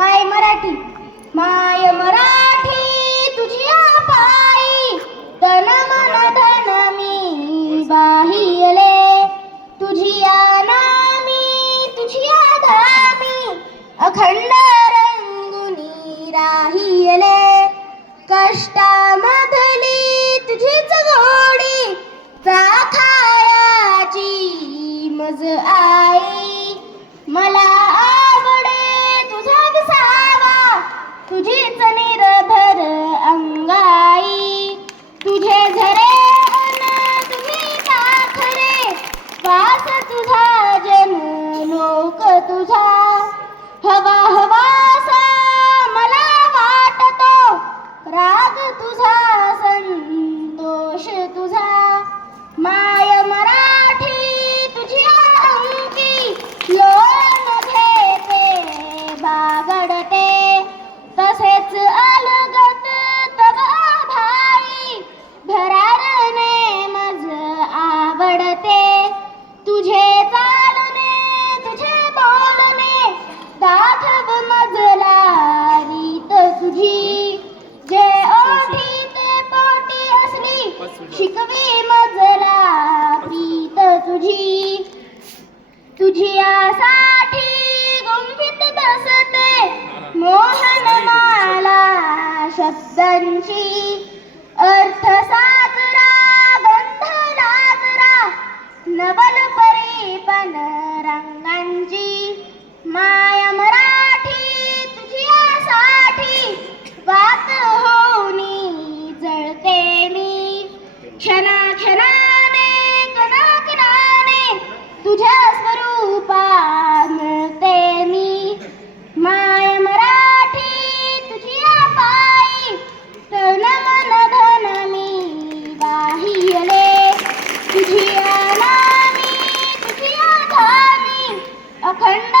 माय मराठी माय मराठी तुझी पायी तन मन धन मी बाहिले तुझी नामी तुझी धामी अखंड रंगुनी राहियले कष्टामधली तुझीच गोडी. चाखायाची मज आई. वास तुझा जन लोक तुझा. हवा हवासा मला वाटतो. राग तुझा शब्दांची अर्थ साजरा गंध लाजरा नवल परीपन रंगांची. माया मराठी तुझ्यासाठी वात होऊनी जळते मी. क्षणा धामी अखंड रंगुनी